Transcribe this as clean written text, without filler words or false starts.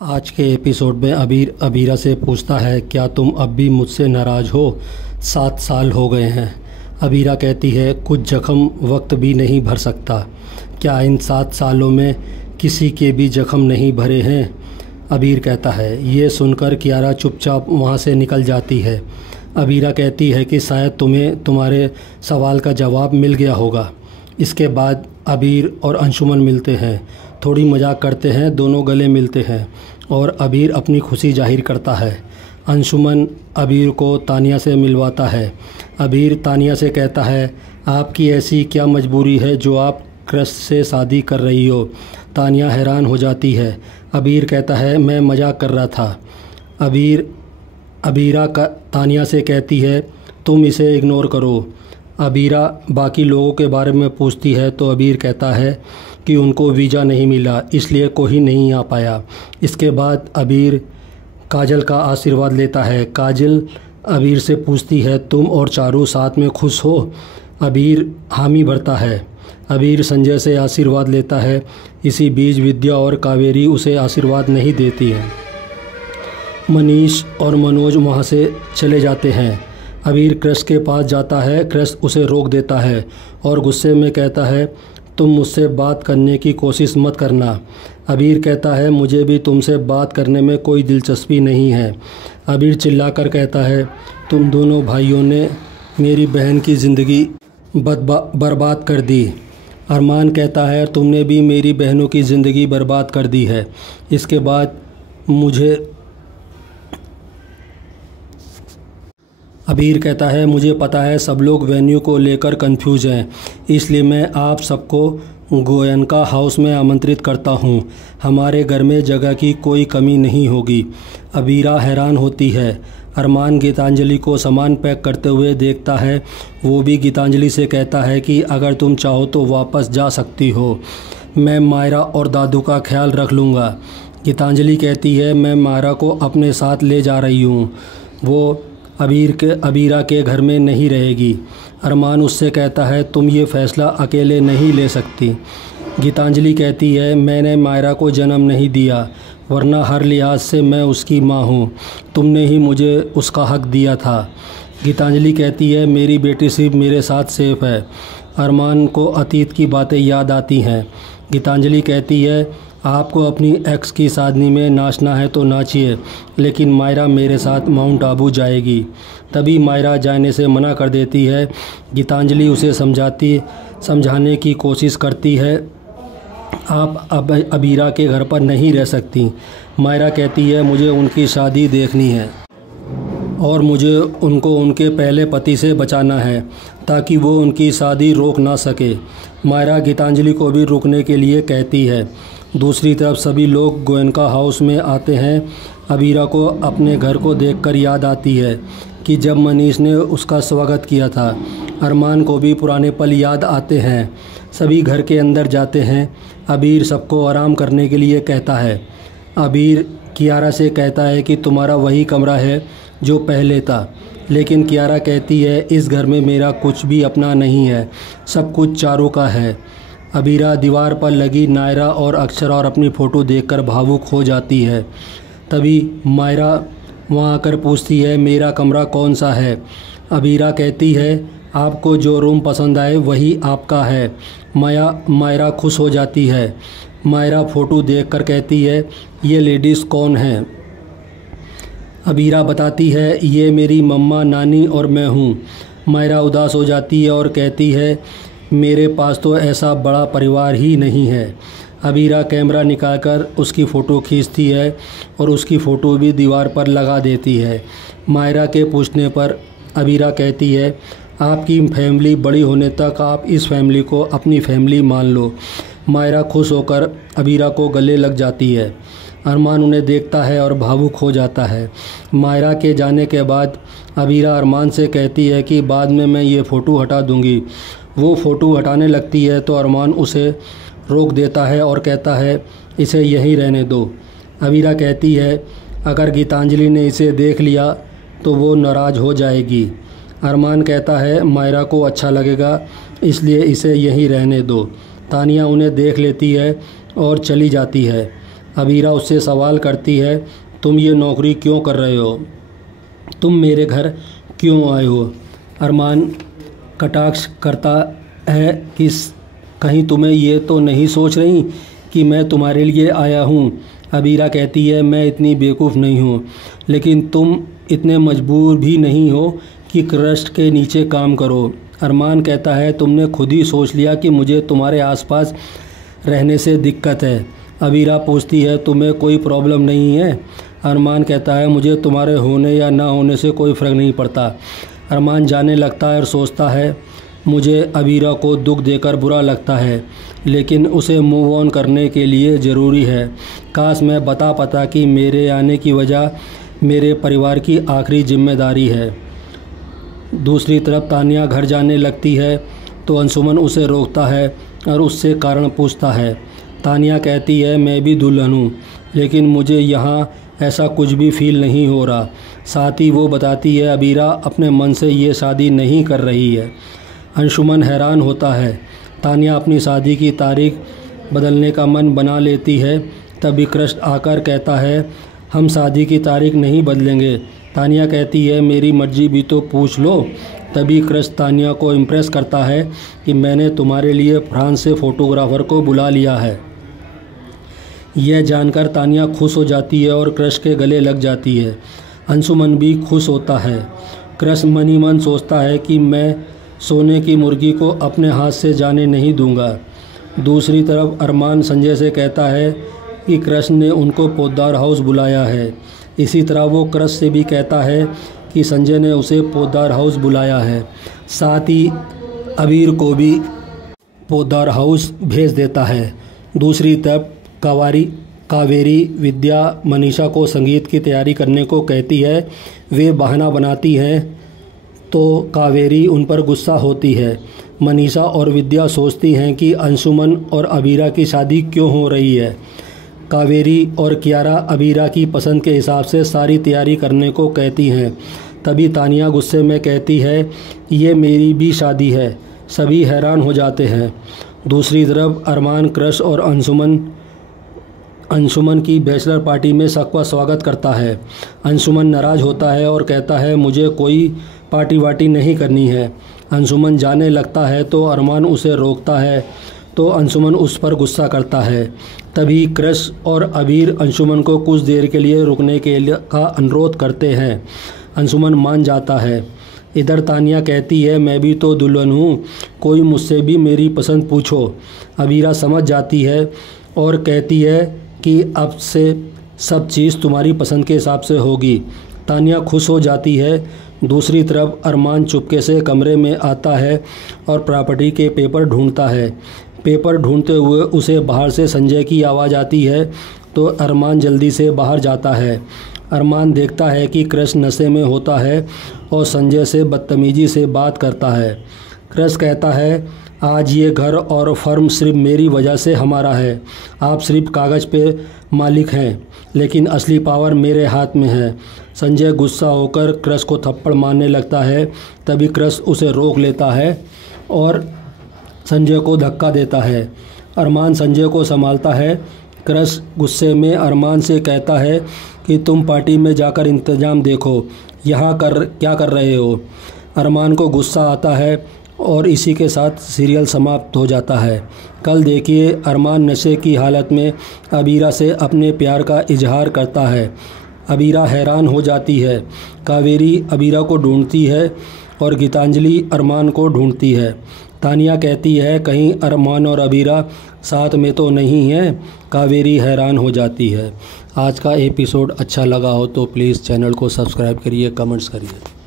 आज के एपिसोड में अबीर अबीरा से पूछता है, क्या तुम अब भी मुझसे नाराज़ हो? 7 साल हो गए हैं। अबीरा कहती है, कुछ जख्म वक्त भी नहीं भर सकता। क्या इन 7 सालों में किसी के भी जख्म नहीं भरे हैं? अबीर कहता है। ये सुनकर कियारा चुपचाप वहाँ से निकल जाती है। अबीरा कहती है कि शायद तुम्हें तुम्हारे सवाल का जवाब मिल गया होगा। इसके बाद अबीर और अंशुमन मिलते हैं, थोड़ी मजाक करते हैं, दोनों गले मिलते हैं और अबीर अपनी खुशी जाहिर करता है। अंशुमन अबीर को तानिया से मिलवाता है। अबीर तानिया से कहता है, आपकी ऐसी क्या मजबूरी है जो आप क्रश से शादी कर रही हो? तानिया हैरान हो जाती है। अबीर कहता है, मैं मजाक कर रहा था। अबीरा तानिया से कहती है, तुम इसे इग्नोर करो। अबीरा बाकी लोगों के बारे में पूछती है तो अबीर कहता है कि उनको वीज़ा नहीं मिला, इसलिए कोई नहीं आ पाया। इसके बाद अबीर काजल का आशीर्वाद लेता है। काजल अबीर से पूछती है, तुम और चारू साथ में खुश हो? अबीर हामी भरता है। अबीर संजय से आशीर्वाद लेता है। इसी बीच विद्या और कावेरी उसे आशीर्वाद नहीं देती है। मनीष और मनोज वहाँ से चले जाते हैं। अबीर क्रश के पास जाता है। क्रश उसे रोक देता है और गुस्से में कहता है, तुम मुझसे बात करने की कोशिश मत करना। अबीर कहता है, मुझे भी तुमसे बात करने में कोई दिलचस्पी नहीं है। अबीर चिल्लाकर कहता है, तुम दोनों भाइयों ने मेरी बहन की ज़िंदगी बर्बाद कर दी। अरमान कहता है, तुमने भी मेरी बहनों की ज़िंदगी बर्बाद कर दी है। इसके बाद अबीर कहता है, मुझे पता है सब लोग वेन्यू को लेकर कंफ्यूज हैं, इसलिए मैं आप सबको गोयनका हाउस में आमंत्रित करता हूं। हमारे घर में जगह की कोई कमी नहीं होगी। अबीरा हैरान होती है। अरमान गीतांजलि को सामान पैक करते हुए देखता है। वो भी गीतांजलि से कहता है कि अगर तुम चाहो तो वापस जा सकती हो, मैं मायरा और दादू का ख्याल रख लूँगा। गीतांजलि कहती है, मैं मायरा को अपने साथ ले जा रही हूँ, वो अबीरा के घर में नहीं रहेगी। अरमान उससे कहता है, तुम ये फ़ैसला अकेले नहीं ले सकती। गीतांजलि कहती है, मैंने मायरा को जन्म नहीं दिया, वरना हर लिहाज से मैं उसकी माँ हूँ। तुमने ही मुझे उसका हक दिया था। गीतांजलि कहती है, मेरी बेटी सिर्फ मेरे साथ सेफ है। अरमान को अतीत की बातें याद आती हैं। गीतांजलि कहती है, आपको अपनी एक्स की शादी में नाचना है तो नाचिए, लेकिन मायरा मेरे साथ माउंट आबू जाएगी। तभी मायरा जाने से मना कर देती है। गीतांजलि उसे समझाने की कोशिश करती है, आप अब अबीरा के घर पर नहीं रह सकती। मायरा कहती है, मुझे उनकी शादी देखनी है और मुझे उनको उनके पहले पति से बचाना है ताकि वो उनकी शादी रोक ना सके। मायरा गीतांजलि को भी रुकने के लिए कहती है। दूसरी तरफ सभी लोग गोयनका हाउस में आते हैं। अबीरा को अपने घर को देखकर याद आती है कि जब मनीष ने उसका स्वागत किया था। अरमान को भी पुराने पल याद आते हैं। सभी घर के अंदर जाते हैं। अबीर सबको आराम करने के लिए कहता है। अबीर कियारा से कहता है कि तुम्हारा वही कमरा है जो पहले था, लेकिन कियारा कहती है, इस घर में मेरा कुछ भी अपना नहीं है, सब कुछ चारों का है। अबीरा दीवार पर लगी नायरा और अक्षरा और अपनी फ़ोटो देखकर भावुक हो जाती है। तभी मायरा वहाँ आकर पूछती है, मेरा कमरा कौन सा है? अबीरा कहती है, आपको जो रूम पसंद आए वही आपका है। मायरा खुश हो जाती है। मायरा फ़ोटो देखकर कहती है, ये लेडीज़ कौन हैं? अबीरा बताती है, ये मेरी मम्मा, नानी और मैं हूँ। मायरा उदास हो जाती है और कहती है, मेरे पास तो ऐसा बड़ा परिवार ही नहीं है। अबीरा कैमरा निकालकर उसकी फ़ोटो खींचती है और उसकी फ़ोटो भी दीवार पर लगा देती है। मायरा के पूछने पर अबीरा कहती है, आपकी फैमिली बड़ी होने तक आप इस फैमिली को अपनी फैमिली मान लो। मायरा खुश होकर अबीरा को गले लग जाती है। अरमान उन्हें देखता है और भावुक हो जाता है। मायरा के जाने के बाद अबीरा अरमान से कहती है कि बाद में मैं ये फ़ोटो हटा दूँगी। वो फ़ोटो हटाने लगती है तो अरमान उसे रोक देता है और कहता है, इसे यहीं रहने दो। अबीरा कहती है, अगर गीतांजलि ने इसे देख लिया तो वो नाराज़ हो जाएगी। अरमान कहता है, मायरा को अच्छा लगेगा, इसलिए इसे यहीं रहने दो। तानिया उन्हें देख लेती है और चली जाती है। अबीरा उससे सवाल करती है, तुम ये नौकरी क्यों कर रहे हो? तुम मेरे घर क्यों आए हो? अरमान कटाक्ष करता है कि कहीं तुम्हें ये तो नहीं सोच रही कि मैं तुम्हारे लिए आया हूँ? अबीरा कहती है, मैं इतनी बेवकूफ़ नहीं हूँ, लेकिन तुम इतने मजबूर भी नहीं हो कि क्रस्ट के नीचे काम करो। अरमान कहता है, तुमने खुद ही सोच लिया कि मुझे तुम्हारे आसपास रहने से दिक्कत है। अबीरा पूछती है, तुम्हें कोई प्रॉब्लम नहीं है? अरमान कहता है, मुझे तुम्हारे होने या ना होने से कोई फ़र्क नहीं पड़ता। अरमान जाने लगता है और सोचता है, मुझे अबीरा को दुख देकर बुरा लगता है, लेकिन उसे मूव ऑन करने के लिए ज़रूरी है। काश मैं बता पाता कि मेरे आने की वजह मेरे परिवार की आखिरी जिम्मेदारी है। दूसरी तरफ तानिया घर जाने लगती है तो अंशुमन उसे रोकता है और उससे कारण पूछता है। तानिया कहती है, मैं भी दुल्हन हूँ, लेकिन मुझे यहाँ ऐसा कुछ भी फील नहीं हो रहा। साथ ही वो बताती है, अबीरा अपने मन से ये शादी नहीं कर रही है। अंशुमन हैरान होता है। तानिया अपनी शादी की तारीख बदलने का मन बना लेती है। तभी क्रस्ट आकर कहता है, हम शादी की तारीख नहीं बदलेंगे। तानिया कहती है, मेरी मर्जी भी तो पूछ लो। तभी क्रस्ट तानिया को इम्प्रेस करता है कि मैंने तुम्हारे लिए फ्रांस से फ़ोटोग्राफ़र को बुला लिया है। यह जानकर तानिया खुश हो जाती है और क्रस्ट के गले लग जाती है। अंशुमन भी खुश होता है। क्रस्ट मन ही मन सोचता है कि मैं सोने की मुर्गी को अपने हाथ से जाने नहीं दूंगा। दूसरी तरफ अरमान संजय से कहता है कि क्रस्ट ने उनको पोद्दार हाउस बुलाया है। इसी तरह वो क्रस्ट से भी कहता है कि संजय ने उसे पोद्दार हाउस बुलाया है। साथ ही अबीर को भी पोद्दार हाउस भेज देता है। दूसरी तरफ कावेरी विद्या मनीषा को संगीत की तैयारी करने को कहती है। वे बहाना बनाती हैं तो कावेरी उन पर गुस्सा होती है। मनीषा और विद्या सोचती हैं कि अंशुमन और अबीरा की शादी क्यों हो रही है। कावेरी और कियारा अबीरा की पसंद के हिसाब से सारी तैयारी करने को कहती हैं। तभी तानिया गुस्से में कहती है, ये मेरी भी शादी है। सभी हैरान हो जाते हैं। दूसरी तरफ अरमान क्रश और अंशुमन की बैचलर पार्टी में सबका स्वागत करता है। अंशुमन नाराज़ होता है और कहता है, मुझे कोई पार्टी वार्टी नहीं करनी है। अंशुमन जाने लगता है तो अरमान उसे रोकता है तो अंशुमन उस पर गुस्सा करता है। तभी क्रश और अबीर अंशुमन को कुछ देर के लिए रुकने का अनुरोध करते हैं। अंशुमन मान जाता है। इधर तानिया कहती है, मैं भी तो दुल्हन हूँ, कोई मुझसे भी मेरी पसंद पूछो। अबीरा समझ जाती है और कहती है कि अब से सब चीज़ तुम्हारी पसंद के हिसाब से होगी। तानिया खुश हो जाती है। दूसरी तरफ अरमान चुपके से कमरे में आता है और प्रॉपर्टी के पेपर ढूंढता है। पेपर ढूंढते हुए उसे बाहर से संजय की आवाज़ आती है तो अरमान जल्दी से बाहर जाता है। अरमान देखता है कि क्रश नशे में होता है और संजय से बदतमीजी से बात करता है। क्रश कहता है, आज ये घर और फर्म सिर्फ मेरी वजह से हमारा है। आप सिर्फ कागज़ पे मालिक हैं, लेकिन असली पावर मेरे हाथ में है। संजय गुस्सा होकर क्रश को थप्पड़ मारने लगता है। तभी क्रश उसे रोक लेता है और संजय को धक्का देता है। अरमान संजय को संभालता है। क्रश गुस्से में अरमान से कहता है कि तुम पार्टी में जाकर इंतज़ाम देखो, यहाँ क्या कर रहे हो। अरमान को गुस्सा आता है और इसी के साथ सीरियल समाप्त हो जाता है। कल देखिए अरमान नशे की हालत में अबीरा से अपने प्यार का इजहार करता है। अबीरा हैरान हो जाती है। कावेरी अबीरा को ढूंढती है और गीतांजलि अरमान को ढूंढती है। तानिया कहती है, कहीं अरमान और अबीरा साथ में तो नहीं हैं। कावेरी हैरान हो जाती है। आज का एपिसोड अच्छा लगा हो तो प्लीज़ चैनल को सब्सक्राइब करिए, कमेंट्स करिए।